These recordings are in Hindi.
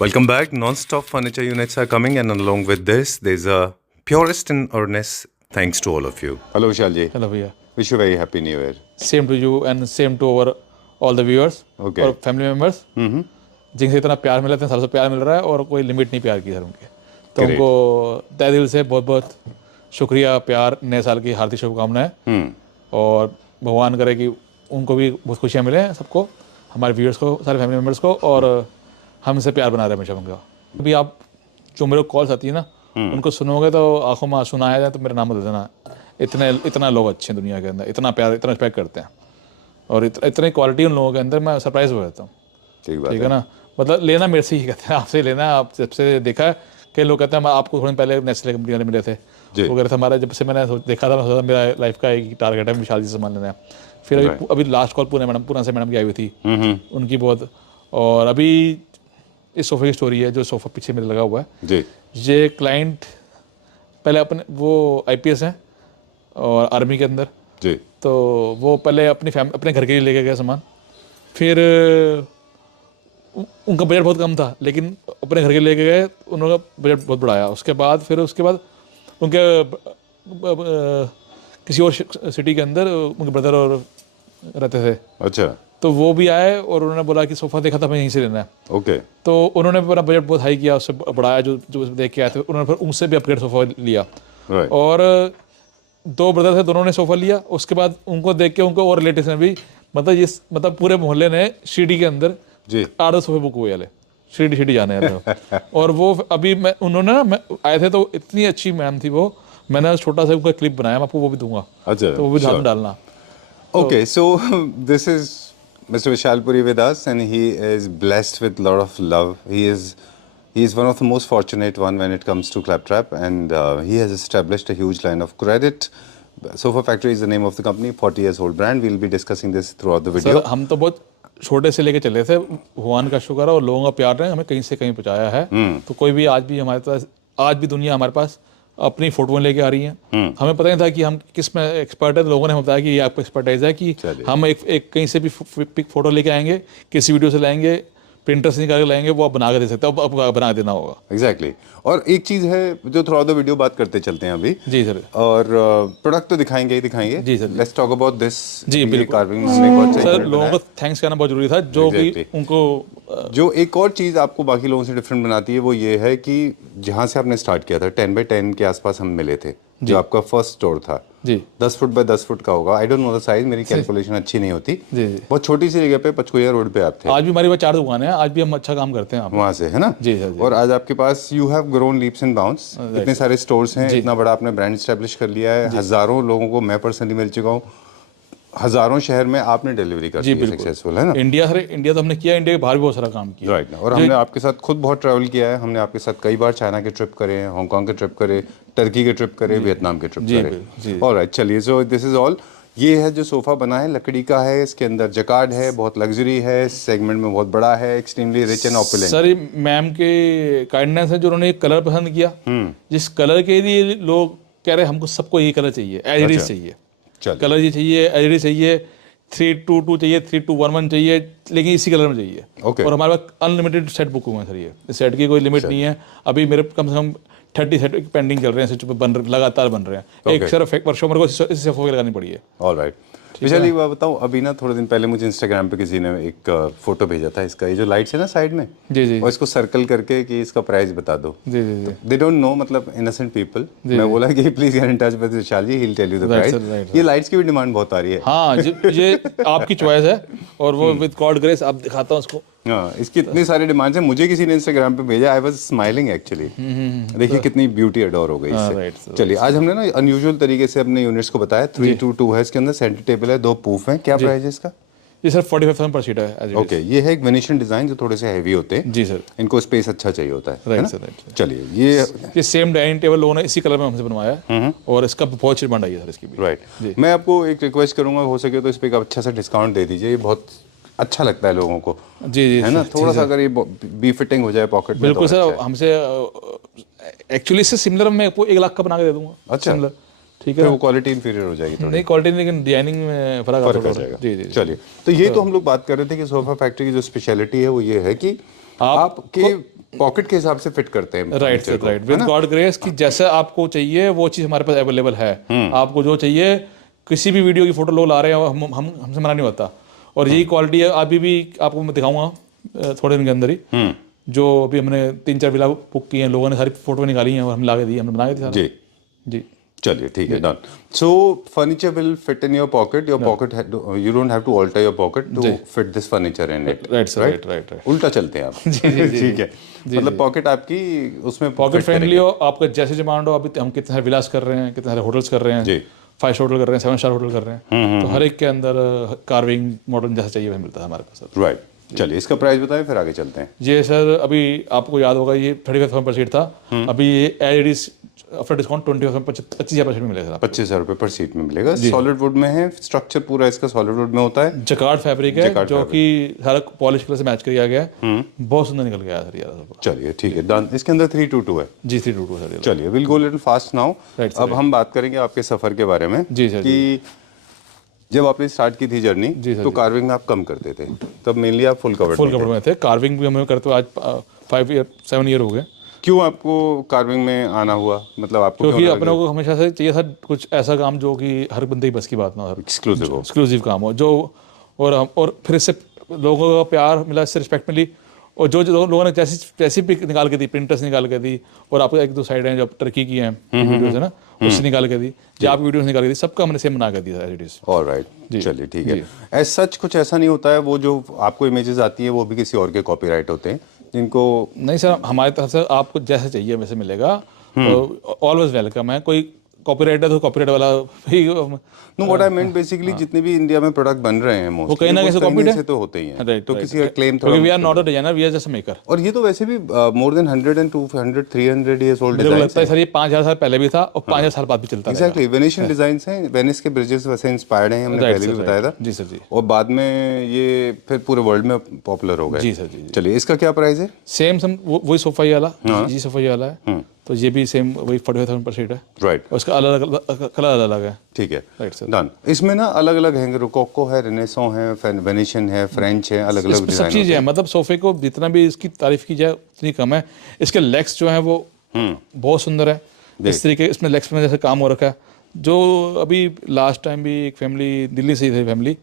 Welcome back. Non-stop furniture units are coming, and along with this, there's a purest and earnest thanks to all of you. Hello, Vishal ji. Hello भैया. Wish you very happy new year. Same to you and same to our all the viewers Okay. और family members. जिनसे इतना प्यार मिला, इतना सालों से प्यार मिल रहा है और कोई लिमिट नहीं प्यार की सर उनके. तो Great. उनको तहे दिल से बहुत बहुत शुक्रिया, प्यार, नए साल की हार्दिक शुभकामनाएं. और भगवान करे कि उनको भी बहुत खुशियाँ मिले सबको, हमारे व्यूअर्स को, सारे फैमिली मेम्बर्स को, और हमसे प्यार बना रहे हमेशा उनका. अभी आप जो मेरे को कॉल्स आती है ना, उनको सुनोगे तो आंखों में आंसू आया जाए तो मेरा नाम बता देना. इतना लोग अच्छे हैं दुनिया के अंदर, इतना प्यार, इतना रिस्पेक्ट करते हैं और इतनी क्वालिटी उन लोगों के अंदर, मैं सरप्राइज हो जाता हूँ. ठीक है ना. मतलब लेना मेरे से ही कहते हैं, आपसे लेना. आप जब से देखा है कई लोग कहते हैं आपको थोड़ी पहले नेस्ले कंपनी वाले मिले थे, वो कह रहे थे हमारा, जब से मैंने देखा था मैं सोचा मेरा लाइफ का एक टारगेट है विशाल जी से सामान लेना है. फिर अभी लास्ट कॉल पूना से मैडम की आई हुई थी, उनकी बहुत. और अभी इस सोफे की स्टोरी है, जो सोफा पीछे मेरे लगा हुआ है. ये क्लाइंट पहले अपने वो IPS हैं और आर्मी के अंदर जी. तो वो पहले अपने घर के लिए लेके गए सामान. फिर उनका बजट बहुत कम था, लेकिन अपने घर के लेके गए, उन्होंने बजट बहुत बढ़ाया. उसके बाद उनके किसी और सिटी के अंदर उनके ब्रदर और रहते थे. अच्छा. तो वो भी आए और उन्होंने बोला कि सोफ़ा देखा था मैं यहीं से लेना है. ओके. तो उन्होंने अपना बजट बहुत हाई किया, उससे बढ़ाया, जो देख के आए थे. उन्होंने फिर उनसे भी अपग्रेड सोफ़ा लिया. और 2 ब्रदर थे, दोनों ने सोफ़ा लिया. उसके बाद उनको देख के उनको और रिलेटिव्स ने भी, मतलब पूरे मोहल्ले ने शिरडी के अंदर 8 सोफे बुक हुए वाले, शिरडी जाने हैं. और वो अभी उन्होंने ना, आए थे तो इतनी अच्छी मैम थी वो, मैंने छोटा सा उनका क्लिप बनाया, मैं आपको वो भी दूंगा. अच्छा. तो वो भी ध्यान डालना. Okay, so this is Mr. Vishal Puri with us, and he is blessed with a lot of love. He is one of the most fortunate one when it comes to Claptrap, and he has established a huge line of credit. Sofa Factory is the name of the company, 40 years old brand. We'll be discussing this throughout the video. Sir, हम तो बहुत छोटे से लेके चले थे, भगवान का शुक्र है और लोगों का प्यार ने हमें कहीं से कहीं पहुंचाया है. तो कोई भी आज भी हमारे पास, आज भी दुनिया हमारे पास अपनी फोटोएं लेके आ रही हैं. हमें पता नहीं था कि हम किस में एक्सपर्ट है, तो लोगों ने हमें बताया कि ये आपको एक्सपर्टाइज है, कि हम एक कहीं से भी पिक फोटो लेके आएंगे, किसी वीडियो से लाएंगे, प्रिंटर से निकाल के लाएंगे, वो आप बना के दे सकते हो, अब बना देना होगा. एग्जैक्टली. और एक चीज़ है जो थ्रू द वीडियो बात करते चलते हैं अभी. जी सर. और प्रोडक्ट तो दिखाएंगे जी sir. Let's talk about this. जी बिल्कुल. सर, लोगों को थैंक्स करना बहुत जरूरी था, जो कि उनको. जो एक और चीज़ आपको बाकी लोगों से डिफरेंट बनाती है वो ये है कि जहाँ से आपने स्टार्ट किया था 10 बाय 10 के आसपास हम मिले थे, जो आपका फर्स्ट स्टोर था. जी. 10 फुट बाय 10 फुट का होगा. I don't know the size, मेरी कैलकुलेशन अच्छी नहीं होती. जी. बहुत छोटी सी जगह पे पचकुया रोड पे आप थे. आज भी हमारी 4 दुकानें हैं, आज भी हम अच्छा काम करते हैं वहाँ से, है ना. जी सर. और आज आपके पास you have grown leaps and bounds. इतने सारे स्टोर्स हैं, इतना बड़ा आपने ब्रांड एस्टेब्लिश कर लिया है. हजारों लोगों को मैं पर्सनली मिल चुका हूँ, हजारों शहर में आपने डिलीवरी कर दी है. सक्सेसफुल है ना. इंडिया तो हमने किया, इंडिया के बाहर भी बहुत सारा काम किया. राइट. और हमने आपके साथ खुद बहुत ट्रैवल किया है. हमने आपके साथ कई बार चाइना के ट्रिप करे, हांगकांग के ट्रिप करे, टर्की के ट्रिप करे, वियतनाम के ट्रिप करे. ऑलराइट, चलिए. So this is all. ये है जो सोफा बना है, लकड़ी का है, इसके अंदर जकार्ड है, बहुत लग्जरी है, सेगमेंट में बहुत बड़ा है, extremely rich and opulent. Sir, ma'am के काइंडनेस है जो उन्होंने कलर पसंद किया, जिस कलर के लिए लोग कह रहे हमको सबको ये कलर चाहिए, एज इट इज चाहिए. कलर ये चाहिए, एज इट इज चाहिए, 322 चाहिए, 3211 चाहिए, लेकिन इसी कलर में चाहिए. और हमारे पास अनलिमिटेड सेट बुक हुए हैं सर. ये सेट की कोई लिमिट नहीं है. अभी मेरे कम से कम 30 सेट पेंडिंग चल रहे हैं, लगातार बन रहे हैं. एक सिर्फ एक वर्कशॉप मेरे को इससे फोकस लगानी पड़ी है. ऑलराइट. विशाल जी, बताऊँ, अभी ना थोड़े दिन पहले मुझे इंस्टाग्राम पे किसी ने एक फोटो भेजा था इसका, ये जो लाइट्स है ना साइड में. जी जी. और इसको सर्कल करके कि इसका प्राइस बता दो. जी जी जी. दे डोंट नो, मतलब इनोसेंट पीपल. मैं बोला कि please get in touch with Vishal ji, he will tell you the price. ये लाइट्स की भी डिमांड बहुत आ रही है. हाँ, ये आपकी चॉइस है, और वो विद गॉड ग्रेस आप दिखाता हूँ उसको. हाँ, इसकी इतनी सारी डिमांड्स हैं. मुझे किसी ने इंस्टाग्राम पे भेजा, आई वाज स्माइलिंग एक्चुअली. देखिए कितनी ब्यूटी अडोर हो गई इससे. चलिए, आज हमने ना अनयूजुअल तरीके से अपने यूनिट्स को बताया. 322 है इसके अंदर, सेंटर टेबल है, 2 पूफ हैं. क्या प्राइस है इसका? ये सर 45,000 पर सीट है. ओके. ये है एक वेनेशियन डिजाइन जो थोड़े से हैवी होते हैं. जी सर. इनको स्पेस अच्छा चाहिए होता है. Right sir. चलिए, ये सेम डाइनिंग टेबल लोगों ने इसी कलर में हमसे बनवाया है, और इसका बहुत अच्छी डिमांड आई है सर इसकी भी. राइट. मैं आपको एक रिक्वेस्ट करूंगा, हो सके तो इस पे एक अच्छा सा डिस्काउंट दे दीजिए. ये बहुत अच्छा लगता है लोगों को. जी जी. है ना. थोड़ा सा अगर ये बी फिटिंग हो जाए पॉकेट में. बिल्कुल सर. हमसे एक्चुअली इससे सिमिलर मैं आपको 1 लाख का बना के दे दूंगा. अच्छा. ठीक है. वो क्वालिटी इंफीरियर हो जाएगी थोड़ी. नहीं क्वालिटी, लेकिन डिजाइनिंग में फर्क आ जाएगा. जी जी. चलिए, तो ये तो हम लोग बात कर रहे थे कि सोफा फैक्ट्री की जो स्पेशलिटी है वो ये है कि आपके पॉकेट के हिसाब से फिट करते हैं राइट furniture सर को, राइट है विद ना? गॉड ग्रेस कि जैसे आपको चाहिए वो चीज़ हमारे पास अवेलेबल है। आपको जो चाहिए, किसी भी वीडियो की फोटो लोग ला रहे हैं, हम हमसे मना नहीं होता। और यही क्वालिटी है अभी भी आपको मैं दिखाऊंगा थोड़े दिन के अंदर ही। जो अभी हमने 3-4 विला बुक किए हैं, लोगों ने सारी फोटो निकाली हैं और हम ला के दी, हमने बना के दी सारा। जी जी चलिए ठीक है done. So furniture will fit in your pocket you don't have to alter your pocket to fit this furniture in it. Right sir right. उल्टा चलते हैं आप। ठीक है, मतलब पॉकेट आपकी उसमें पॉकेट fit फ्रेंडली करेंगे। हो, आपका जैसे डिमांड हो। अभी हम कितने सारे विलास कर रहे हैं, कितने सारे होटल्स कर रहे हैं, जी 5 स्टार होटल कर रहे हैं, 7 स्टार होटल कर रहे हैं। तो हर एक के अंदर कार्विंग मॉडल जैसा चाहिए वह मिलता है हमारे पास सर। राइट, चलिए इसका प्राइस बताएं फिर आगे चलते हैं। ये सर अभी आपको याद होगा ये 35,000 पर सीट था। अभी ये एलईडी आफ्टर डिस्काउंट 25,000 पर सीट में मिलेगा। 25,000 रुपये पर सीट में मिलेगा। सॉलिड वुड में है, स्ट्रक्चर पूरा इसका सॉलिड वुड में होता है। जकार्ड फैब्रिक है जकार्ड जो कि सारा पॉलिश कलर से मैच किया गया है। बहुत सुंदर निकल गया सर यार। चलिए ठीक है डन। इसके अंदर 322 है। जी 322 सर ये। चलिए will go little fast now. Right, sir, अब हम बात करेंगे आपके सफ़र के बारे में जी, sir, कि जब आपने स्टार्ट की थी जर्नी जी, sir, तो जी। कार्विंग में आप कम करते थे, तब मेनली आप फुल कवर फुल कवर में थे। कार्विंग भी हमें करते हुए आज 7 ईयर हो गए। क्यों आपको कार्विंग में आना हुआ, मतलब आपको क्योंकि अपने को हमेशा से चाहिए था कुछ ऐसा काम जो कि हर बंदे की बस की बात ना हो, एक्सक्लूसिव हो? एक्सक्लूसिव काम हो जो। और फिर इससे लोगों का प्यार मिला, इससे रिस्पेक्ट मिली। और जो जो लोगों ने जैसी पिक निकाल के दी, प्रिंटर्स निकाल के दी, और आपको 1-2 साइड हैं जो टर्की की हैं वीडियोस है ना, उससे निकाल के दी, जो आप वीडियोस निकाल के दी, सबका हमने सेम बना के दिया एज इट इज। ऑलराइट, चलिए ठीक है। एज सच कुछ ऐसा नहीं होता है, वो जो आपको इमेजेस आती है वो भी किसी और के कॉपीराइट होते हैं जिनको? नहीं सर, हमारी तरफ से आपको जैसे चाहिए वैसे मिलेगा। ऑलवेज वेलकम है। कोई कॉपीराइट है तो कॉपीराइट वाला ही। No what I meant basically जितने भी इंडिया में प्रोडक्ट बन रहे हैं वो कहीं ना कहीं से कॉपीड है से तो होते ही हैं। राइट तो किसी का क्लेम थोड़ा, क्योंकि we are not a designer, we are just a maker. और ये तो वैसे भी more than 100 and 200 300 years old मुझे डिजाइन लगता है सर ये 5,000 साल पहले भी था और 5,000 साल बाद भी चलता रहेगा। एग्जैक्टली वेनिशियन डिजाइंस हैं, वेनिस के ब्रिजेस वैसे इंस्पायर्ड हैं, हमने Right, पहले sir, भी बताया था। जी सर जी। और बाद में ये फिर पूरे वर्ल्ड में पॉपुलर हो गए। जी सर जी। चलिए इसका क्या प्राइस है? सेम वही सोफा ही वाला, जी सोफा ही वाला है। तो ये भी सेम वही 45,000 पर सीट है। राइट, और उसका अलग अलग कलर अलग अलग है। ठीक है राइट सर। डन। इसमें ना अलग अलग हैं, रोकोको है, रेनेसो है, वेनिशियन है, फ्रेंच है, अलग अलग इसमें सब डिजाइन चीज़ें हैं। मतलब सोफे को जितना भी इसकी तारीफ की जाए उतनी कम है। इसके लेग्स जो हैं वो बहुत सुंदर है। इस तरीके इसमें लेग्स में जैसे काम हो रखा है। जो अभी लास्ट टाइम भी एक फैमिली दिल्ली से ही थी फैमिली,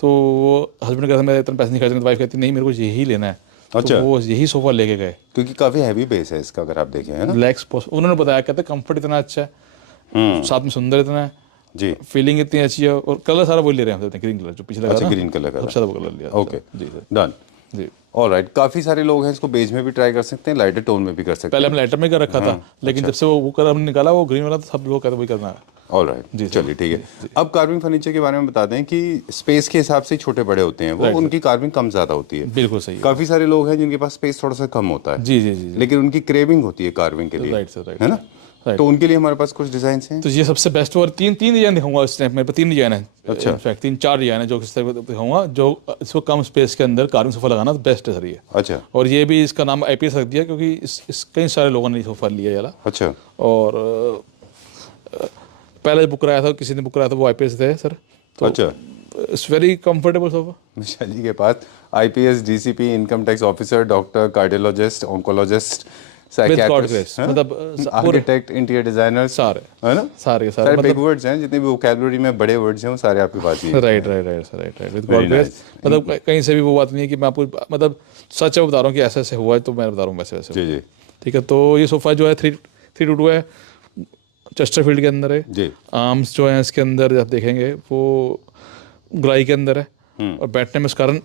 तो हस्बैंड कहता मैं इतना पैसे नहीं खर्च, वाइफ कहती नहीं मेरे को यही लेना है। अच्छा। तो वो यही सोफा लेके गए। क्योंकि काफी हैवी बेस है इसका, अगर आप देखें, है ना? लेग्स उन्होंने बताया, कहते कंफर्ट इतना अच्छा है, साथ में सुंदर इतना है, जी फीलिंग इतनी अच्छी है। और कलर सारा वही ले रहे हैं हम, ग्रीन कलर जो पीछे लगा अच्छा, था, ग्रीन कलर का सबसे ज़्यादा वो कलर लिया। ओके जी सर डन। जी। ऑलराइट, काफी सारे लोग हैं इसको बेज में भी ट्राई कर सकते हैं, लाइटर टोन में भी कर सकते पहले हैं। हमने लाइटर में कर रखा था, लेकिन जब से वो कलर हमने निकाला वो ग्रीन वाला, तो सब लोग कहते वही करना है। ऑलराइट, चलिए ठीक है। अब कार्विंग फर्नीचर के बारे में बता दें कि स्पेस के हिसाब से छोटे बड़े होते हैं वो, उनकी कार्विंग कम ज्यादा होती है। बिल्कुल सही है। काफी सारे लोग हैं जिनके पास स्पेस थोड़ा सा कम होता है, जी जी जी। लेकिन उनकी क्रेविंग होती है कार्विंग के लिए, राइट सर राइट है ना? तो उनके लिए हमारे पास कुछ डिजाइन हैं। तो ये सबसे बेस्ट। और तीन डिजाइन दिखाऊंगा इस टाइप में, 3 डिजाइन है। अच्छा। इनफैक्ट 3-4 डिजाइन है जो किस तरह दिखाऊंगा, जो इसको कम स्पेस के अंदर कार्विंग सोफा लगाना बेस्ट है सर ये। अच्छा और ये भी इसका नाम IPS रख दिया क्योंकि इस कई सारे लोगों ने सोफा लिया वाला। अच्छा और पहले बुक कराया था, किसी ने बुक कराया था, वो IPS थे सर। तो अच्छा, इट्स वेरी कंफर्टेबल सोफा। विशाल जी के पास IPS, DCP, income tax officer, doctor, cardiologist, oncologist, grace, मतलब आर्किटेक्ट, इंटीरियर डिजाइनर, सारे है ना? सारे सारे बिग वर्ड्स हैं, जितने भी वोकैबुलरी में बड़े वर्ड्स हैं वो सारे आपके पास ही हैं। Right with God grace. मतलब कहीं से भी वो बात नहीं है कि मैं आपको मतलब सच है बता रहा हूँ कि ऐसे ऐसे हुआ है, तो मैं बता रहा हूँ वैसे वैसे। जी जी ठीक है। तो ये सोफा जो है 322 है, चेस्टरफील्ड के अंदर है जी। आर्म्स जो है इसके अंदर आप देखेंगे वो ग्राई के अंदर है। और बैठने में इस कारण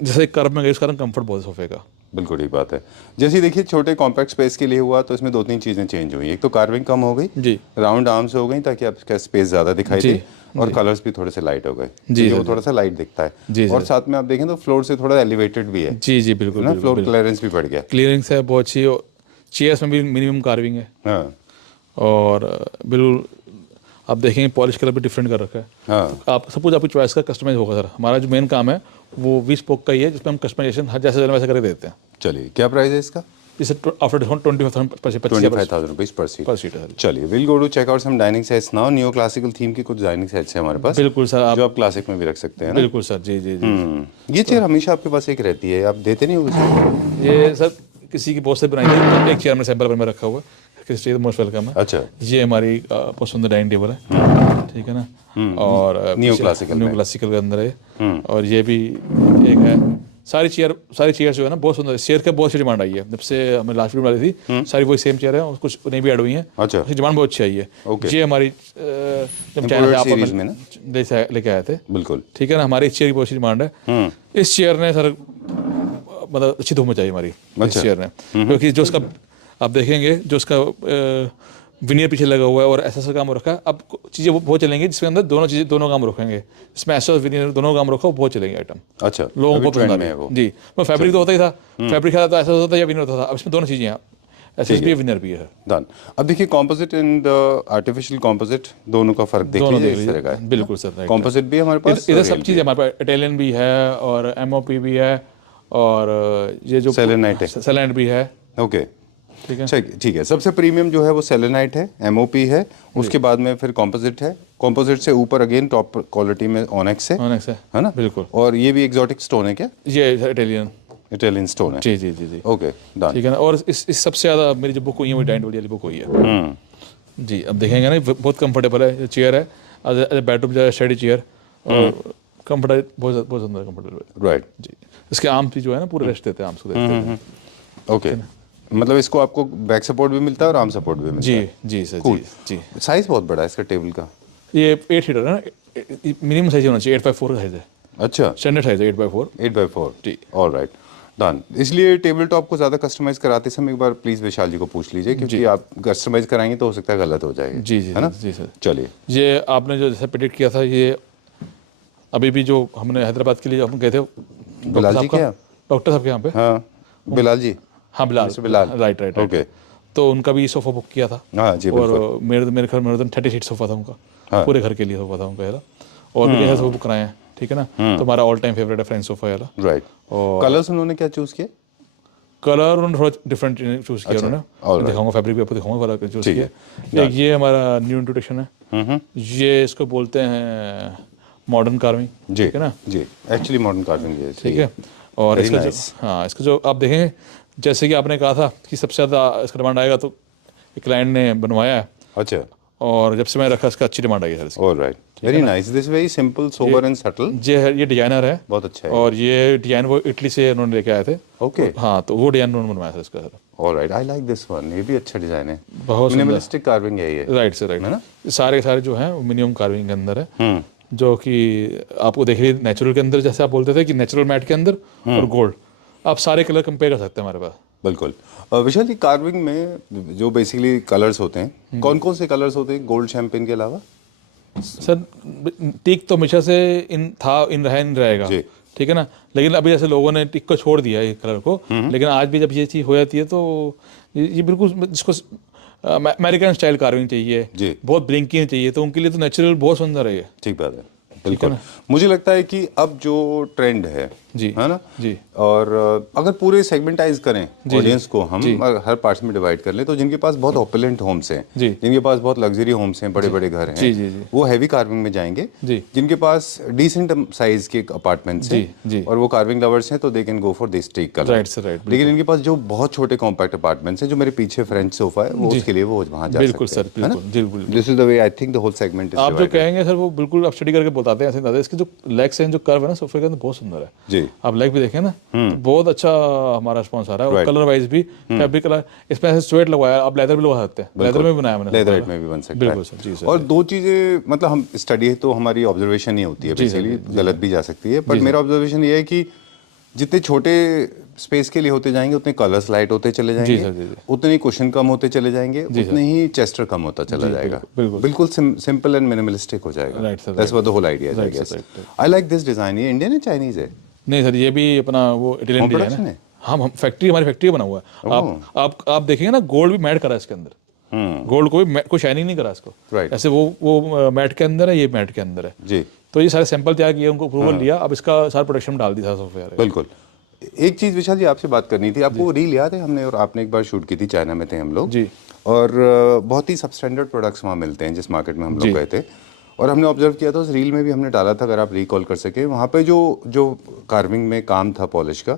जैसे कर्व में गई उस कारण कंफर्ट बहुत है सोफे का। बिल्कुल ठीक बात है। जैसे देखिए छोटे कॉम्पैक्ट स्पेस के लिए हुआ तो इसमें 2-3 चीज़ें चेंज हुई। एक तो कार्विंग कम हो गई जी, राउंड आर्म्स हो गई ताकि आपका स्पेस ज़्यादा दिखाई जी, दे, और कलर्स भी थोड़े से लाइट हो गए, जी, क्योंकि वो जी, थोड़ा सा लाइट दिखता है। जी, और जी। साथ में आप देखें तो फ्लोर से थोड़ा एलिवेटेड भी है जी जी बिल्कुल ना, बिल्कुल फ्लोर क्लियरेंस भी बढ़ गया। क्लियरिंग्स है बहुत अच्छी। चेयर्स में भी मिनिमम कार्विंग है। हाँ और बिल्कुल आप देखेंगे पॉलिश कलर भी डिफरेंट कर रखा है। हाँ आप सब कुछ आपकी चॉइस का कस्टमाइज होगा सर। हमारा जो मेन काम है वो वी स्पोक का ही है, जिसमें हम कस्टमाइजेशन हर जैसे वैसे करके देते हैं। चलिए क्या प्राइस है इसका? इसे after discount 25,000 25,000 rupees per seat. Per seat है सर। चलिए will go to check out some dining sets now. Neo classical theme की कुछ डाइनिंग सेट्स हैं हमारे पास, बिल्कुल सर। आप जो आप क्लासिक में भी रख सकते हैं ना? बिल्कुल सर। जी जी जी। ये चेयर हमेशा आपके पास एक रहती है, आप देते नहीं हो किसी को? ये सर किसी की बहुत से बनाई थी, एक चेयर में सैंपल में रखा हुआ है, किसी चीज़ मोस्ट वेलकम है। अच्छा। ये हमारी बहुत सुंदर डाइनिंग टेबल है, ठीक है ना। और न्यू क्लासिकल न्यू में। क्लासिकल के अंदर है। और ये भी एक है। सारी चेयर जो है ना बहुत सुंदर है। चेयर का बहुत अच्छी डिमांड आई है, जब से हमें लास्ट वीडियो डाली थी सारी वही सेम चेयर है, और कुछ नई भी ऐड हुई है। अच्छा। उसकी डिमांड बहुत अच्छी आई है। Okay. ये हमारी जब Imported चाइना से series में ना? आप लेके आए थे, बिल्कुल। ठीक है ना। हमारी इस चेयर की बहुत अच्छी डिमांड है। इस चेयर ने सर मतलब अच्छी धूम मचाई हमारी इस चेयर ने, क्योंकि जो उसका आप देखेंगे जो उसका विनियर पीछे लगा हुआ है और ऐसा काम रखा है। अब चीज़ें वो बहुत चलेंगी जिसमें अंदर दोनों काम रखेंगे, इसमें ऐसा विनियर दोनों काम रखा, वो बहुत चलेंगे आइटम। अच्छा, लोगों अभी को trend पसंद में आ है वो। जी। वो फैब्रिक तो होता ही था, फैब्रिक था तो ऐसा होता था या विनियर होता था। अब इसमें दोनों चीज़ें हैं, एसएस भी है, विनियर भी है। डन। अब देखिए कॉम्पोजिट एंड आर्टिफिशियल कॉम्पोजिट दोनों का फर्क देख दोनों लीजिए देख इस तरह का है। बिल्कुल सर, राइट। कॉम्पोजिट भी हमारे पास, इधर सब चीज़ है हमारे पास, इटालियन भी है और एमओपी भी है, और ये जो सेलेनाइट है। सेलेनाइट भी है, ओके, ठीक है। ठीक है। सबसे प्रीमियम जो है वो सेलेनाइट है, एमओपी है, उसके बाद में फिर कॉम्पोजिट है। कॉम्पोजिट से ऊपर अगेन टॉप क्वालिटी में ऑनेक्स है ऑनेक्स है ना? बिल्कुल। और ये भी एक्सोटिक स्टोन है क्या? ये इटालियन, इटालियन स्टोन है। जी जी जी जी, ओके, डन। ठीक है ना। और इस सबसे ज़्यादा मेरी जो बुक हुई है वो डाइनिंग टेबल वाली बुक हुई है जी। अब देखेंगे ना, बहुत कंफर्टेबल है, चेयर है, बेडरूम जो है स्टडी चेयर, और कंफर्टेबल बहुत सुंदर कंफर्टेबल है राइट। जी। इसके आर्म्स भी जो है ना पूरे रेस्ट देते हैं, आर्म्स को देते हैं। ओके, मतलब इसको आपको बैक सपोर्ट भी मिलता है और आर्म सपोर्ट भी मिलता है। जी जी सर, Cool. जी जी। साइज बहुत बड़ा है इसका टेबल का। ये 8 सीटर है ना, मिनिमम साइज होना चाहिए, 8x4 का साइज है, अच्छा, स्टैंडर्ड साइज है 8x4। 8x4 जी। All right, done. इसलिए टेबल टॉप को ज़्यादा कस्टमाइज कराते समय एक बार प्लीज़ विशाल जी को पूछ लीजिए, क्योंकि आप कस्टमाइज कराएंगे तो हो सकता है गलत हो जाएगा। जी जी है ना? जी सर। चलिए, ये आपने जो जैसे प्रेडिक्ट किया था, ये अभी भी जो हमने हैदराबाद के लिए हम गए थे बिलाल जी के यहाँ? डॉक्टर साहब के यहाँ पे, हाँ, बिलाल जी। हाँ Bilal, Mr. Bilal. Right right, okay. तो उनका भी सोफा बुक किया था। हाँ जी, और बिल्कुल। मेरे घर में 30 सीट सोफा था उनका, हाँ। पूरे घर के लिए सोफा था उनका वाला, और भी कैसे सोफा बुक कराए हैं, ठीक है ना। तो हमारा ऑल टाइम फेवरेट है फ्रेंच सोफा वाला। राइट। और कलर्स उन्होंने क्या चूज़ किए? कलर उन्होंने थोड़ा डिफरेंट चूज़ किया अच्छा, उन्होंने, alright। दिखाऊंगा, फैब्रिक भी आपको दिखाऊंगा, वाला चूज़ ठीक किया। एक ये हमारा न्यू इंट्रोडक्शन है, ये इसको बोलते हैं मॉडर्न कार्विंग, जी, ठीक है ना, जी। एक्चुअली मॉडर्न कार्विंग है। ठीक है। और Very इसका जो nice। हाँ, इसका जो आप देखेंगे, जैसे कि आपने कहा था कि सबसे ज़्यादा इसका डिमांड आएगा, तो एक क्लाइंट ने बनवाया है, अच्छा, और जब से मैंने रखा इसका अच्छी डिमांड आई है sir. All right, very nice. This very simple, sober and subtle. ये डिजाइनर है, बहुत अच्छा है। और ये डिजाइन वो इटली से उन्होंने लेके आए थे। ओके, हाँ, तो वो डिजाइन उन्होंने बनवाया था इसका sir. All right, I like this one. ये भी अच्छा डिजाइन है, बहुत सुंदर। मिनिमलिस्टिक कार्विंग है ये। राइट से राइट है ना? सारे के सारे जो हैं वो मिनिमम कार्विंग के अंदर है, जो कि आपको देख लीजिए नेचुरल के अंदर, जैसे आप बोलते थे कि नेचुरल मैट के अंदर और गोल्ड, आप सारे कलर कंपेयर कर सकते हैं हमारे पास। बिल्कुल। विशाल जी, कार्विंग में जो बेसिकली कलर्स होते हैं, कौन कौन से कलर्स होते हैं गोल्ड शैंपेन के अलावा? सर टिक तो हमेशा से इन रहेगा, जी। ठीक है ना। लेकिन अभी जैसे लोगों ने टिक को छोड़ दिया ये कलर को, लेकिन आज भी जब ये चीज़ हो जाती है तो ये बिल्कुल, जिसको अमेरिकन स्टाइल कार्विंग चाहिए, जी। बहुत ब्लिंकिंग चाहिए, तो उनके लिए तो नेचुरल बहुत सुंदर है ये। ठीक बात है, बिल्कुल। मुझे लगता है कि अब जो ट्रेंड है, जी, है ना जी। और अगर पूरे सेगमेंटाइज करें ऑडियंस को, हम हर पार्ट्स में डिवाइड कर लें, तो जिनके पास बहुत ओपुलेंट होम्स हैं, जी। जिनके पास बहुत लग्जरी होम्स हैं, बड़े बड़े घर जी, जी, जी। हैं, वो हैवी कार्विंग में जाएंगे। जी। जिनके पास डिसेंट साइज के अपार्टमेंट्स जी, जी। हैं और वो कार्विंग लवर्स हैं, तो they can go for this teak colour. Right sir, right. लेकिन इनके पास जो बहुत छोटे कॉम्पैक्ट अपार्टमेंट्स हैं, जो मेरे पीछे फ्रेंच सोफा है, वो उसके लिए वो वहाँ जा बिल्कुल सकते सर, हैं, है ना? बिल्कुल। This is the way I think the whole segment is आप जो डिवाइडेड। कहेंगे सर, वो बिल्कुल आप स्टडी करके बताते हैं ऐसे दादा। इसके जो लेग्स हैं, जो कर्व है ना सोफे के अंदर, बहुत सुंदर है जी। आप लेग भी देखें ना, तो बहुत अच्छा हमारा रिस्पॉन्स आ रहा है। और Right। कलर वाइज भी, फैब्रिक कलर, इसमें ऐसे स्वेट लगवाया, आप लेदर भी लगवा सकते हैं, लेदर में भी बनाया मैंने, लेदर में भी बन सकता बिल्कुल है। सर, जी सर। और दो चीज़ें, मतलब हम स्टडी है तो हमारी ऑब्जर्वेशन ही होती है, बेसिकली गलत भी जा सकती है, पर मेरा ऑब्जर्वेशन ये है कि जितने छोटे स्पेस के लिए होते जाएंगे, उतने कलर्स लाइट होते चले जी सर, जी जाएंगे, जी। उतने ही कुशन कम होते चले जाएंगे, उतने ही चेस्टर कम होता चला जाएगा। बिल्कुल। बिल्कुल सिंपल एंड मिनिमलिस्टिक हो जाएगा। Right, sir, that's what the whole idea है, I Right, sir, guess. right, I like this design. ये इंडियन है, चाइनीज है? नहीं सर, ये भी अपना वो इटालियन Home डिजाइन production है। है? हम फैक्ट्री, हमारी फैक्ट्री बना हुआ है। आप देखेंगे ना, गोल्ड भी मैट करा है इसके अंदर, गोल्ड को भी कोई शाइनिंग नहीं करा इसको। Right। ऐसे वो मैट के अंदर है, ये मैट के अंदर है जी, तो ये सारे सैंपल तैयार किए, उनको अप्रूवल लिया, अब इसका सारा प्रोडक्शन में डाल दिया सॉफ्टवेयर। बिल्कुल। एक चीज़ विशाल जी आपसे बात करनी थी, आपको रील याद है? हमने और आपने एक बार शूट की थी, चाइना में थे हम लोग जी। और बहुत ही सबस्टैंडर्ड प्रोडक्ट्स वहाँ मिलते हैं जिस मार्केट में हम लोग गए थे, और हमने ऑब्जर्व किया था, उस रील में भी हमने डाला था, अगर आप रिकॉल कर सके, वहाँ पे जो कार्विंग में काम था पॉलिश का,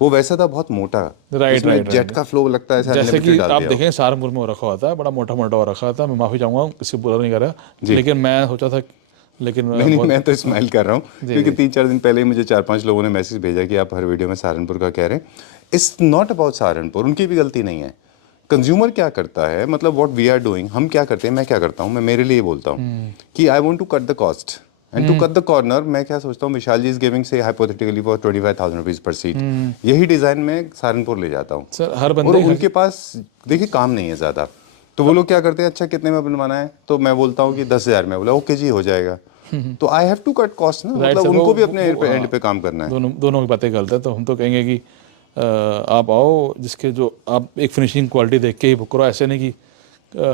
वो वैसा था बहुत मोटा, Right, इसमें right, जेट right. का फ्लो लगता है ऐसे जैसे कि unlimited डाल आप दिया। देखें सहारनपुर में वो रखा हुआ था, बड़ा मोटा मोटा वो रखा था। मैं माफ़ी चाहूँगा, किसी को बुरा नहीं कर रहा, लेकिन मैं सोचा था, लेकिन नहीं बहुत मैं तो स्माइल कर रहा हूँ क्योंकि 3-4 दिन पहले ही मुझे 4-5 लोगों ने मैसेज भेजा कि आप हर वीडियो में सहारनपुर का कह रहे हैं। इट्स नॉट अबाउट सहारनपुर, उनकी भी गलती नहीं है। कंज्यूमर क्या करता है, मतलब व्हाट वी आर डूइंग, हम क्या करते हैं, मैं क्या करता हूँ, मैं मेरे लिए बोलता हूँ कि I want to cut the cost and to cut the corner. मैं क्या सोचता हूँ, Vishal ji is giving say hypothetically for 25,000 rupees per seat, यही डिजाइन में सहारनपुर ले जाता हूँ। सर हर और बंदे उनके पास देखिए काम नहीं है ज़्यादा, तो वो लोग क्या करते हैं, अच्छा कितने में बनवाना है, तो मैं बोलता हूँ कि 10,000 में, बोला ओके जी हो जाएगा। तो I have to cut cost ना, Right, मतलब sir, उनको वो- भी अपने वो- एंड पे काम करना है। दोनों की बातें गलत है। तो हम तो कहेंगे कि आप आओ, जिसके जो आप एक फिनिशिंग क्वालिटी देख के ही बुक करो। ऐसे नहीं कि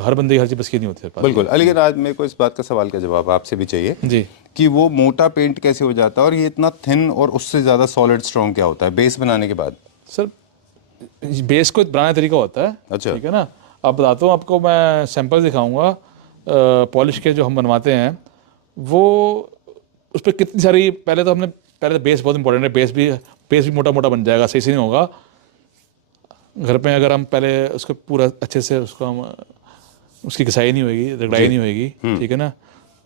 हर बंदे की हर चीज़ बस की नहीं होती है। बिल्कुल, लेकिन आज मेरे को इस बात का सवाल का जवाब आपसे भी चाहिए जी कि वो मोटा पेंट कैसे हो जाता है और ये इतना थिन और उससे ज़्यादा सॉलिड स्ट्रॉन्ग क्या होता है बेस बनाने के बाद? सर, बेस को बनाने का तरीका होता है। अच्छा। ठीक है ना, अब बताता हूँ आपको, मैं सैंपल दिखाऊंगा पॉलिश के जो हम बनवाते हैं, वो उस पर कितनी सारी, पहले तो बेस बहुत इंपॉर्टेंट है। बेस भी मोटा मोटा बन जाएगा, सही से नहीं होगा। घर पे अगर हम पहले उसको पूरा अच्छे से उसकी घिसाई नहीं होगी, रगड़ाई नहीं होगी, ठीक है ना,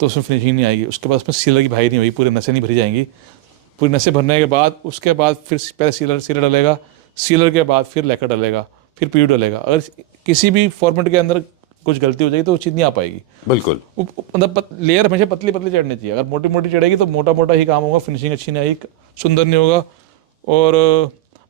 तो उसमें फिनिशिंग नहीं आएगी। उसके बाद उसमें सीलर की भाई नहीं होगी, पूरी नसें नहीं भरी जाएंगी। पूरी नसें भरने के बाद उसके बाद फिर पहले सीलर डलेगा, सीलर के बाद फिर लैकर डलेगा, फिर पीयू डलेगा। अगर किसी भी फॉर्मेट के अंदर कुछ गलती हो जाएगी तो वो चीज़ नहीं आ पाएगी। बिल्कुल, मतलब लेयर हमेशा पतली पतली चढ़नी चाहिए। अगर मोटी मोटी चढ़ेगी तो मोटा मोटा ही काम होगा, फिनिशिंग अच्छी नहीं आएगी, सुंदर नहीं होगा। और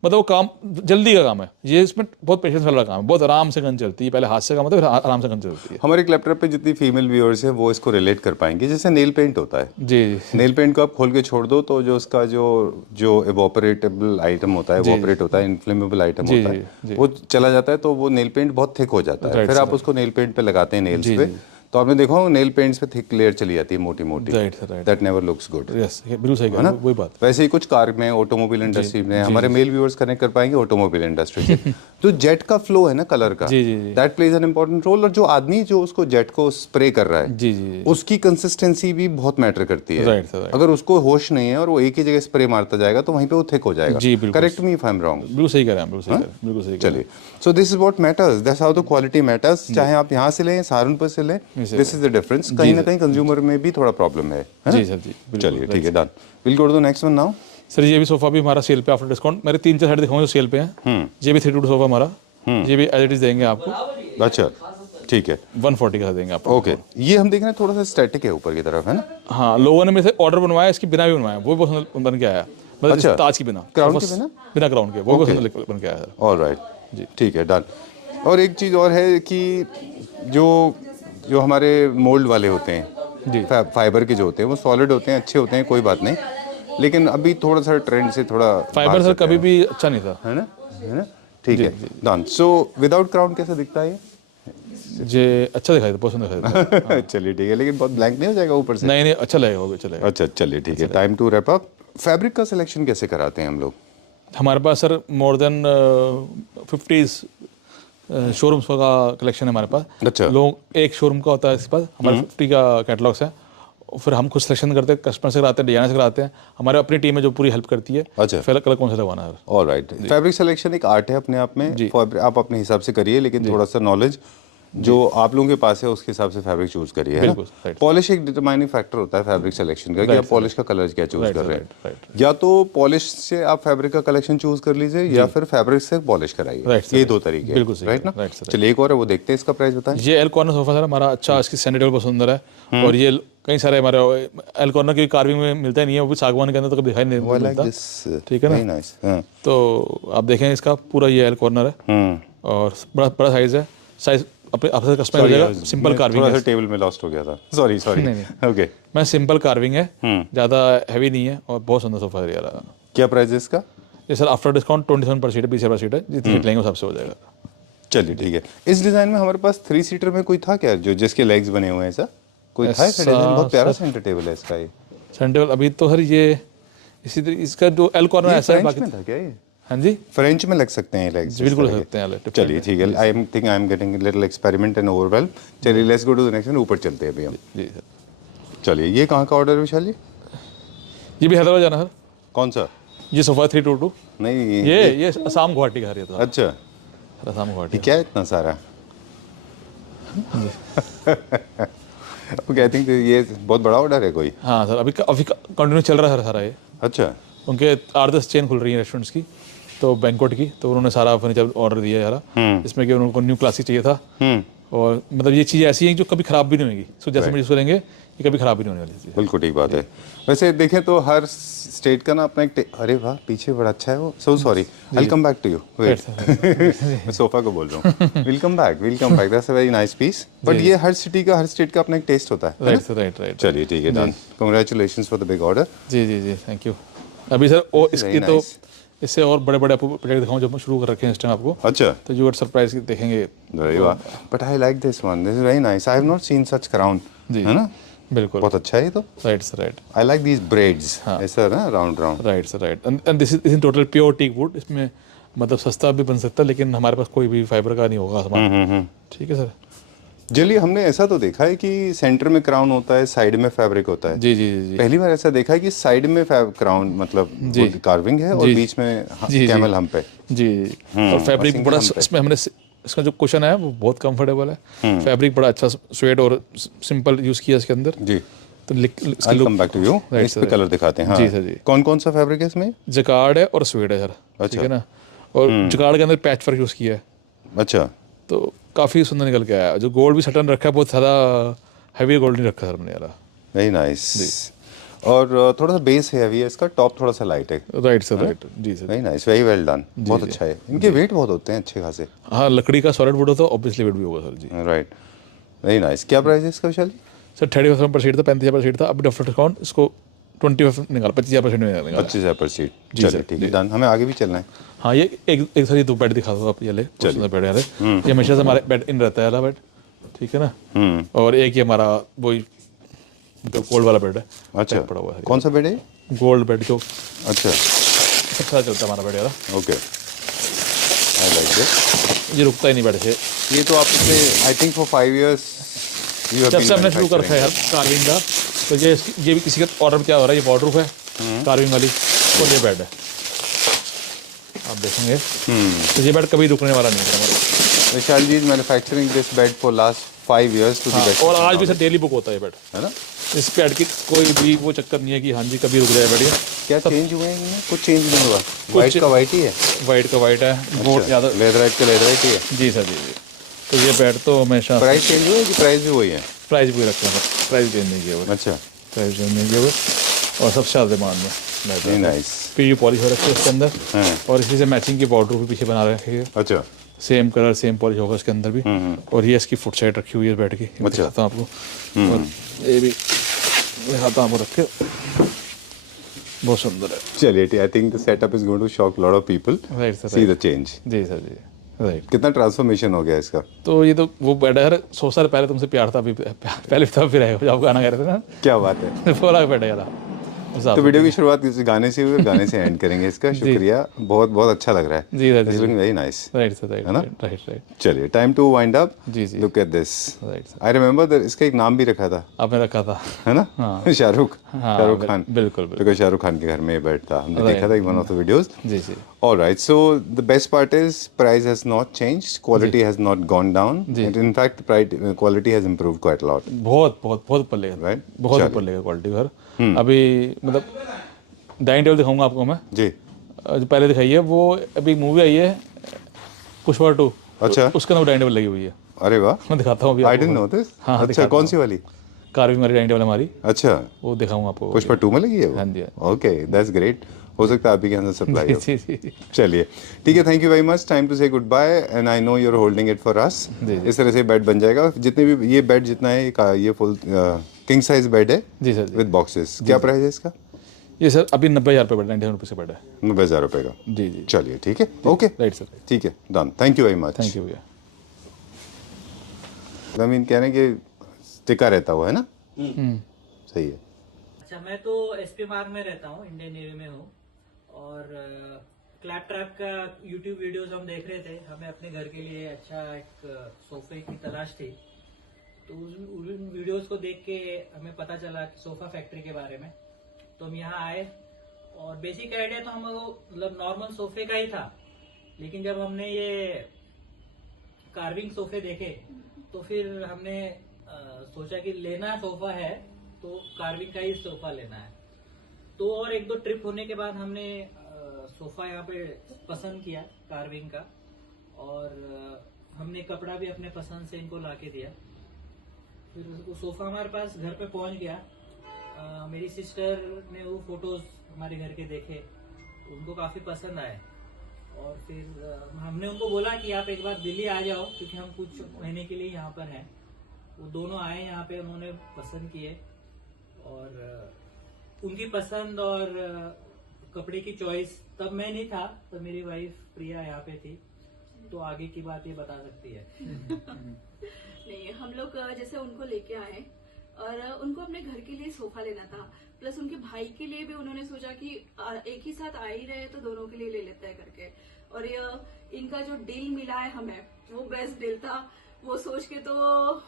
मतलब वो काम जल्दी का काम है ये, इसमें बहुत पेशेंस वाला काम है। बहुत आराम से गन चलती है, पहले हाथ से काम होता है, फिर आराम से गन चलती है। हमारे लैपटॉप पे जितनी फीमेल व्यूअर्स है वो इसको रिलेट कर पाएंगे। जैसे नेल पेंट होता है, जी जी नेल पेंट को आप खोल के छोड़ दो तो जो उसका जो एवोपरेटेबल आइटम होता है, एवोपरेट होता है, इन्फ्लेमेबल आइटम जी, होता जी। है, वो चला जाता है, तो वो नेल पेंट बहुत थिक हो जाता है। Right, फिर sir. आप उसको नेल पेंट पे लगाते हैं नेल्स जी, पे, जी। तो आपने देखा होगा नेल पेंट्स पे थिक लेयर चली जाती है, मोटी मोटी। Right, sir, right. That never looks good, yes, बिल्कुल सही है कहा, ना? वही बात। वैसे ही कुछ कार में, ऑटोमोबाइल इंडस्ट्री में, हमारे मेल व्यूअर्स कनेक्ट कर पाएंगे ऑटोमोबाइल इंडस्ट्री से। जो जेट का फ्लो है ना कलर का, जी, जी, जी। That plays an important role. और जो आदमी जो उसको जेट को स्प्रे कर रहा है, जी जी उसकी कंसिस्टेंसी भी बहुत मैटर करती है। Right, sir, right. अगर उसको होश नहीं है और वो एक ही जगह स्प्रे मारता जाएगा तो वहीं पे वो थिक हो जाएगा। जी, बिल्कुल। Correct me if I am wrong. बिल्कुल सही कह रहे हैं, बिल्कुल सही कह रहे हैं, बिल्कुल सही कह रहे चलिए, so this is what matters, that's how the quality matters. चाहे आप यहाँ से लें, सहारनपुर से लें, दिस इज द डिफरेंस। कहीं ना कहीं कंज्यूमर में भी थोड़ा प्रॉब्लम है हैं। ना? जी सर, जी बिल्कुल। चलिए ठीक है, done. Will go to the next one now. Sir ये भी सोफा भी हमारा सेल पे आफ्टर डिस्काउंट। मेरे 3-4 साइड दिखाऊंगा जो सेल पे हैं। ये भी 3-2 सोफा हमारा, ये भी एज इट इज देंगे आपको, अच्छा ठीक है, 140 का देंगे आपको। ओके। ये हम देख रहे हैं थोड़ा सा स्टैटिक है ऊपर की तरफ, है ना? हाँ, लोगों ने मेरे से ऑर्डर बनवाया, इसकी बिना भी बनवाया, वो भी बहुत सुंदर बन के आया। मतलब अच्छा। इस ताज की बिना, क्राउन के बस बिना? बिना क्राउन के, वो भी सुंदर बन के आया सर। ऑल राइट जी, ठीक है, डन। और एक चीज़ और है कि जो हमारे मोल्ड वाले होते हैं, जी। फाइबर के जो होते हैं, वो सॉलिड होते हैं, अच्छे होते हैं, कोई बात नहीं, लेकिन अभी थोड़ा सा ट्रेंड से थोड़ा फाइबर बाहर सर चलते कभी हैं, भी अच्छा नहीं था। है ना? ठीक है, डन। सो विदाउट क्राउन कैसा दिखता है ये? ये अच्छा दिखाई था, बहुत सुंदर दिखाई था। चलिए ठीक है, लेकिन बहुत ब्लैंक नहीं हो जाएगा ऊपर से? नहीं नहीं, अच्छा लगेगा, वो भी अच्छा लगेगा। अच्छा चलिए ठीक है, time to wrap up. Fabric का सिलेक्शन कैसे कराते हैं हम लोग? हमारे पास सर मोर देन 50 शोरूम्स का कलेक्शन है हमारे पास। अच्छा। लोग एक शोरूम का होता है इसके पास, हमारे 50 का कैटलॉग्स है। और फिर हम खुद सिलेक्शन करते हैं, कस्टमर से कराते हैं, डिजाइनर से कराते हैं। हमारे अपनी टीम है जो पूरी हेल्प करती है। अच्छा। फिर कलर कौन सा लगवाना है। ऑल राइट, फैब्रिक सिलेक्शन एक आर्ट है अपने आप में। जी। आप अपने हिसाब से करिए, लेकिन थोड़ा सा नॉलेज जो आप लोगों के पास है उसके हिसाब से फैब्रिक चूज करिए, है ना? बिल्कुल, right. पॉलिश एक डिटरमाइनिंग फैक्टर होता है फैब्रिक सिलेक्शन का, कि आप पॉलिश का कलर क्या चूज Right, कर रहे right, हैं। right. या तो पॉलिश से आप फैब्रिक का कलेक्शन चूज कर लीजिए, या फिर फैब्रिक से पॉलिश कराइए। Right, sir, ये right. दो तरीके हैं, बिल्कुल सही, राइट ना? right, sir, right. चलिए एक और है, वो देखते हैं, इसका प्राइस बताएं। ये एल कॉर्नर सोफा सर हमारा अच्छा, इसकी सेंटर टेबल बहुत सुंदर है। और ये कई सारे हमारे एल कॉर्नर की कार्विंग में मिलता ही नहीं है, वो भी सागवान के अंदर तो कभी दिखाई नहीं I like मिलता। this, ठीक है ना? very nice, हाँ। तो आप देखें, इसका पूरा ये एल कॉर्नर है और बड़ा बड़ा साइज है। साइज अपने आपसे कस्टमाइज हो जाएगा, सिंपल कार्विंग थोड़ा सा है। टेबल में लॉस्ट हो गया था, सॉरी नहीं, ओके। मैं सिंपल कार्विंग है, ज़्यादा हैवी नहीं है और बहुत सुंदर सोफा है यार। क्या प्राइस है इसका? ये सर आफ्टर डिस्काउंट 27 पर सीट है, 20 पर सीट है, जितनी सीट लेंगे उस हिसाब से हो जाएगा। चलिए ठीक है। इस डिजाइन में हमारे पास 3 सीटर में कोई था क्या, जो जिसके लेग्स बने हुए हैं? ऐसा कोई था? ऐसा डिजाइन बहुत प्यारा सेंटर टेबल है इसका। ये सेंटर अभी तो सर ये इसी तरह इसका जो एल कॉर्नर ऐसा है, फ्रेंच बाकी में था क्या ये? हाँ जी, फ्रेंच में लग सकते हैं लेग्स? बिल्कुल लग सकते हैं अलग। चलिए ठीक है, I am getting little experiment and overwhelm. चलिए let's go to the next one, ऊपर चलते हैं अभी हम। जी सर, चलिए, ये कहाँ का ऑर्डर है विशाल जी? ये भी हैदराबाद जाना सर। कौन सा? ये सोफा 322 नहीं ये असम गुवाहाटी का है ये तो अच्छा, असम गुवाहाटी ये क्या है इतना सारा? ओके, आई थिंक ये बहुत बड़ा ऑर्डर है कोई। हाँ सर, अभी कंटिन्यू चल रहा है सर सारा ये। अच्छा, उनके 8-10 चेन खुल रही हैं रेस्टोरेंट्स की, तो बैंकवेट की, तो उन्होंने सारा फर्नीचर ऑर्डर दिया है सारा, इसमें कि उनको न्यू क्लासिक चाहिए था। और मतलब ये चीज़ ऐसी है जो कभी ख़राब भी नहीं होगी, सो जैसे हम यूज़ करेंगे ये कभी ख़राब भी नहीं होने वाली चीज़ है। बिल्कुल ठीक बात है। वैसे देखें तो हर स्टेट का ना अपना एक अरे वाह, पीछे बड़ा अच्छा है वो। So sorry, I come back to you. Wait, मैं सोफा को बोल रहा हूँ। Will come back, that's a very nice piece. But ये हर सिटी का, हर स्टेट का अपना एक टेस्ट होता है। Right sir, right. चलिए ठीक है, done. Congratulations for the big order. जी, थैंक यू। अभी सर और इसकी very तो nice. इससे और बड़े बड़े आपको प्रोजेक्ट दिखाऊँ जब हम शुरू कर रखे हैं इस टाइम आपको, अच्छा, तो यू आर सरप्राइज देखेंगे। अरे वाह, but I like this one, this is very nice. I have not seen such crown, जी है ना? बिल्कुल, बहुत अच्छा है ये तो। Right sir, right. I like these breads, ऐसा ना round round. Right sir, right. And this is in total pure teak wood. इसमें मतलब सस्ता भी बन सकता है, लेकिन हमारे पास कोई भी फाइबर का नहीं होगा सामान। ठीक है सर। चलिए, हमने ऐसा तो देखा है कि सेंटर में क्राउन होता है, साइड में फैब्रिक होता है। जी। पहली बार ऐसा देखा है कि साइड में क्राउन मतलब कार्विंग है और बीच में कैमल हम पे। जी। और फैब्रिक सिंगल बड़ा हम पे। इसमें हमने इसका जो कुशन है वो बहुत कंफर्टेबल है। फैब्रिक बड़ा अच्छा स्वेड और सिंपल यूज़ किया इसके अंदर। जी, तो इसकी I look come back to you. Right, इस पे sir. कलर दिखाते हैं। हाँ जी, sir, जी। कौन कौन सा फैब्रिक है इसमें? जकार्ड है और स्वेड है सर। अच्छा। ठीक है ना। और जकार्ड के अंदर पैच वर्क यूज़ किया है, अच्छा, तो काफ़ी सुंदर निकल के आया है। जो गोल्ड भी सटन रखा है, बहुत ज़्यादा हैवी गोल्ड नहीं रखा सर हमने यार। Very nice. और थोड़ा सा बेस हैवी है इसका, टॉप थोड़ा सा लाइट है। Right sir, right. जी sir. Very nice, very well done, बहुत अच्छा है। इनके वेट बहुत होते हैं अच्छे खासे। हाँ, लकड़ी का सॉलिड वुड होता है, ऑब्वियसली वेट भी होगा सर। जी राइट, वेरी नाइस। क्या प्राइस है इसका विशाल जी? सर 35,000 पर सीट था, 35,000 पर सीट था। अभी आफ्टर डिस्काउंट इसको 25 निकाल, 25,000% में निकाल। 25,000 पर सीट। जी चलिए सर, ठीक है, डन। हमें आगे भी चलना है। हाँ, ये एक सर ये दो बेड दिखा दो आप, ये ले बहुत सुंदर बेड है ये हमेशा से हमारे बेड इन रहता है वाला बेड। ठीक है ना। और एक ही हमारा वही जो गोल्ड वाला बेड है, अच्छा, पड़ा हुआ है कौन सा बेड है? गोल्ड बेड जो अच्छा, अच्छा चलता है हमारा बेड यार। Okay, I like it. ये रुकता ही नहीं बेड से। ये तो आपने आई थिंक फॉर 5 इयर्स जब से हमने शुरू कर रखा है यार कार्विंग का, तो ये भी किसी का ऑर्डर क्या हो रहा है। ये वाटरप्रूफ है कार्विंग वाली, और ये बेड है आप देखेंगे। तो ये बेड कभी रुकने वाला नहीं है हमारा। Vishal ji is manufacturing this bed for last 5 years to the best. और आज भी सर डेली बुक होता है ये बेड, है ना? इस बेड की कोई भी वो चक्कर नहीं है कि हाँ जी कभी रुक जाए बेड। ये क्या चेंज हुए हैं इनमें? कुछ चेंज नहीं हुआ। वाइट का वाइट ही है। वाइट का वाइट है, गोल्ड ज़्यादा। लेदराइट का लेदराइट ही है। जी सर, जी। तो ये बेड तो हमेशा प्राइस चेंज हुआ है कि प्राइस भी वही है? प्राइस भी रखते हैं, प्राइस चेंज नहीं किया हुआ। अच्छा, प्राइस चेंज नहीं किया हुआ। और सबसे ज़्यादा डिमांड वेरी में नाइस। पीयू पॉलिश हो रखी है इसके अंदर, हाँ। और इसी से मैचिंग की बॉर्डर भी पीछे बना रखी है। अच्छा, सेम कलर सेम पॉलिश होगा इसके अंदर भी। और ये इसकी फुट साइड रखी हुई है बेड की, मैं अच्छा। दिखाता हूँ आपको। और ये भी दिखाता हूँ आपको रख के, बहुत सुंदर है। चलिए, I think the setup is going to shock lot of people. Right sir, see the change. जी सर, जी। राइट। कितना ट्रांसफॉर्मेशन हो गया इसका। तो ये तो वो बेड है, 100 साल पहले तुमसे प्यार था, अभी पहले था फिर रहेगा, जब गाना गा रहे थे ना। क्या बात है। बोला बेड है यार। तो वीडियो की शुरुआत किसी गाने से हुई और गाने से एंड करेंगे इसका। शुक्रिया, बहुत बहुत अच्छा लग रहा है। जी sir, it's looking very nice. Right sir, right, है ना? राइट। चलिए, टाइम टू वाइंड अप। जी, जी। Look at this. Right sir. I remember that इसका एक नाम भी रखा था, आपने रखा था, है ना? हाँ। शाहरुख खान। बिल्कुल। क्योंकि शाहरुख खान के घर में बैठ था, हमने Right. देखा था वन ऑफ द वीडियोस। जी। All right, so the best part is price has not changed, quality has not gone down, and in fact the quality has improved quite a lot. बहुत ऊपर लेगा, Right? बहुत चलिए। ऊपर लेगा क्वालिटी घर। अभी मतलब डाइनिंग टेबल दिखाऊंगा आपको मैं। जी, जो पहले दिखाई है वो, अभी मूवी आई है पुष्पा 2। अच्छा। उसके अंदर डाइनिंग टेबल लगी हुई है, अरे वाह, मैं दिखाता हूँ अभी आई आपको। Didn't know this. हाँ, अच्छा, दिखाता कौन हूँ। सी वाली? कार्विंग वाली डाइनिंग टेबल हमारी, अच्छा, वो दिखाऊंगा आपको। पुष्पा 2 में लगी है वो? हाँ जी। Okay, that's great. हो सकता है आप ही के अंदर सप्लाई हो। जी। चलिए ठीक है, thank you very much. Time to say good bye, and I know you are holding it for us. जी। इस तरह से बेड बन जाएगा। जितने भी ये बेड जितना है, ये फुल किंग साइज बेड है जी सर, जी। With boxes. क्या प्राइस है इसका? ये सर अभी 90,000 रुपये बेड, 90,000 रुपये से बेड है। 90,000 रुपये का। जी। चलिए ठीक है, ओके, राइट सर, ठीक है, done. Thank you very much. Thank you भैया। जमीन कहने के टिका रहता हुआ है ना। सही है। अच्छा, मैं तो एसपी मार्ग में रहता हूँ, इंडियन नेवी में हूँ। और क्लैप ट्रैप का यूट्यूब वीडियोस हम देख रहे थे। हमें अपने घर के लिए अच्छा एक सोफे की तलाश थी, तो उन वीडियोस को देख के हमें पता चला कि सोफा फैक्ट्री के बारे में। तो हम यहाँ आए और बेसिक आइडिया तो हम मतलब नॉर्मल सोफे का ही था, लेकिन जब हमने ये कार्विंग सोफे देखे तो फिर हमने सोचा कि लेना सोफा है तो कार्विंग का ही सोफा लेना है। तो और एक दो ट्रिप होने के बाद हमने सोफा यहाँ पे पसंद किया कार्विंग का, और हमने कपड़ा भी अपने पसंद से इनको लाके दिया। फिर वो सोफा हमारे पास घर पे पहुंच गया। मेरी सिस्टर ने वो फोटोज हमारे घर के देखे, उनको काफी पसंद आए, और फिर हमने उनको बोला कि आप एक बार दिल्ली आ जाओ, क्योंकि हम कुछ महीने के लिए यहाँ पर हैं। वो दोनों आए यहाँ पे, उन्होंने पसंद किए, और उनकी पसंद और कपड़े की चॉइस, तब मैं नहीं था, तब मेरी वाइफ प्रिया यहाँ पे थी, तो आगे की बात ये बता सकती है। नहीं, हम लोग जैसे उनको लेके आए और उनको अपने घर के लिए सोफा लेना था, प्लस उनके भाई के लिए भी उन्होंने सोचा कि एक ही साथ आ ही रहे तो दोनों के लिए ले लेते हैं करके। और इनका जो डील मिला है हमें, वो बेस्ट डील था। वो सोच के तो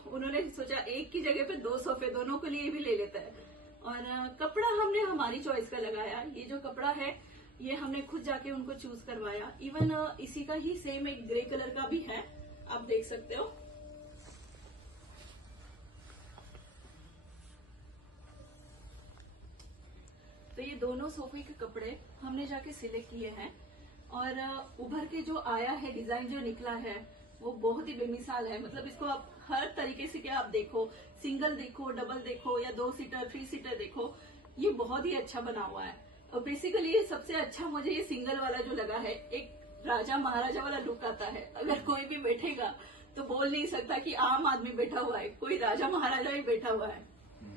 उन्होंने सोचा एक की जगह पे 2 सोफे दोनों के लिए भी ले लेते हैं। और कपड़ा हमने हमारी चॉइस का लगाया। ये जो कपड़ा है ये हमने खुद जाके उनको चूज करवाया। इवन इसी का ही सेम एक ग्रे कलर का भी है, आप देख सकते हो। तो ये दोनों सोफे के कपड़े हमने जाके सिलेक्ट किए हैं, और उभर के जो आया है डिजाइन जो निकला है वो बहुत ही बेमिसाल है। मतलब इसको आप हर तरीके से क्या आप देखो, सिंगल देखो, डबल देखो, या 2 सीटर 3 सीटर देखो, ये बहुत ही अच्छा बना हुआ है। और बेसिकली सबसे अच्छा मुझे ये सिंगल वाला जो लगा है, एक राजा महाराजा वाला लुक आता है। अगर कोई भी बैठेगा तो बोल नहीं सकता कि आम आदमी बैठा हुआ है, कोई राजा महाराजा ही बैठा हुआ है।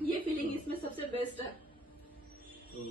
ये फीलिंग इसमें सबसे बेस्ट है। तो